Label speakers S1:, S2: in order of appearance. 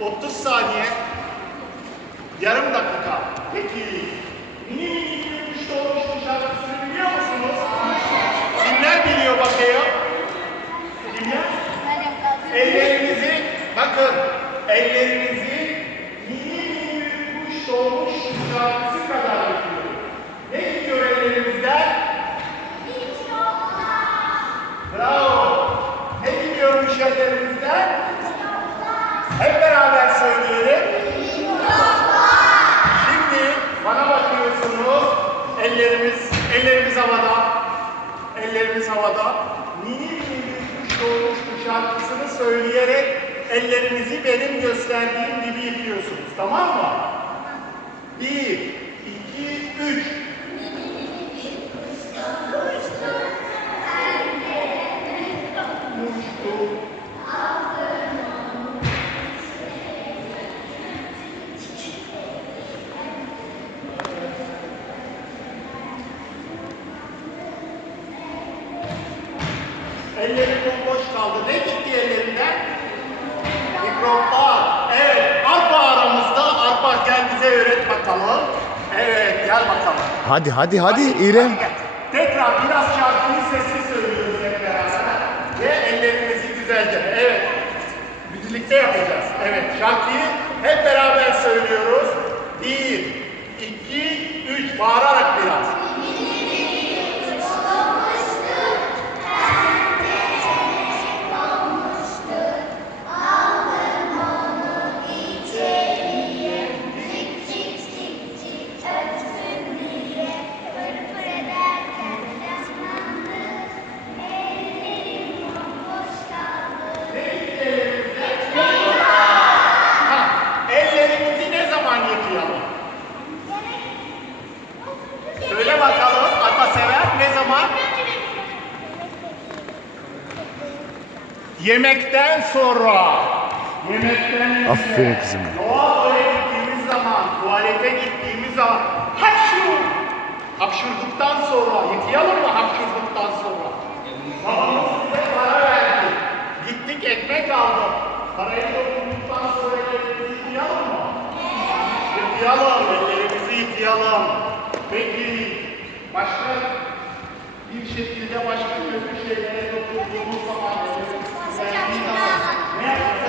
S1: 30 saniye. Yarım dakika. Peki. Mini mini yürümüş doğmuş şarkısını biliyor musunuz? Kimler biliyor bakayım? Kimler? Ellerinizi, bakın, ellerinizi mini mini kuş doğmuş şarkısı kadar yapıyor. Ne gidiyor ellerimizden? Bravo. Ne gidiyormuş ellerimizden? Hep beraber söyleyelim. Şimdi bana bakıyorsunuz. Ellerimiz, ellerimiz havada. Ellerimiz havada. Mini mini kuş doğmuştu şarkısını söyleyerek ellerinizi benim gösterdiğim gibi yıkıyorsunuz. Tamam mı? Bir, iki, üç. Uçtu. Elleri bomboş kaldı. Ne gitti ellerinden? Mikroplar. Evet. Arpa aramızda. Arpa gel bize öğret bakalım. Evet. Gel bakalım.
S2: Hadi hadi hadi
S1: Hadi,
S2: İrem.
S1: hadi. Tekrar biraz şarkıyı sessiz söylüyoruz hep beraber. Ve ellerimizi güzelce. Evet. Birlikte yapacağız. Evet. Şarkıyı hep beraber söylüyoruz. Bir, iki, üç. Bağırarak Yemekten sonra. Yemekten.
S2: Aferin kızım.
S1: Lavaboya gittiğimiz zaman, tuvalete gittiğimiz zaman hapşur. Hapşurduktan sonra, yıkayalım mı hapşurduktan sonra? Babamız bize para verdi. Gittik ekmek aldık. Parayı dokunduktan sonra ellerimizi yıkayalım mı? Yıkayalım, ellerimizi yıkayalım. Peki, başka bir şekilde başka kötü şeylere dokunduğumuz zaman やった!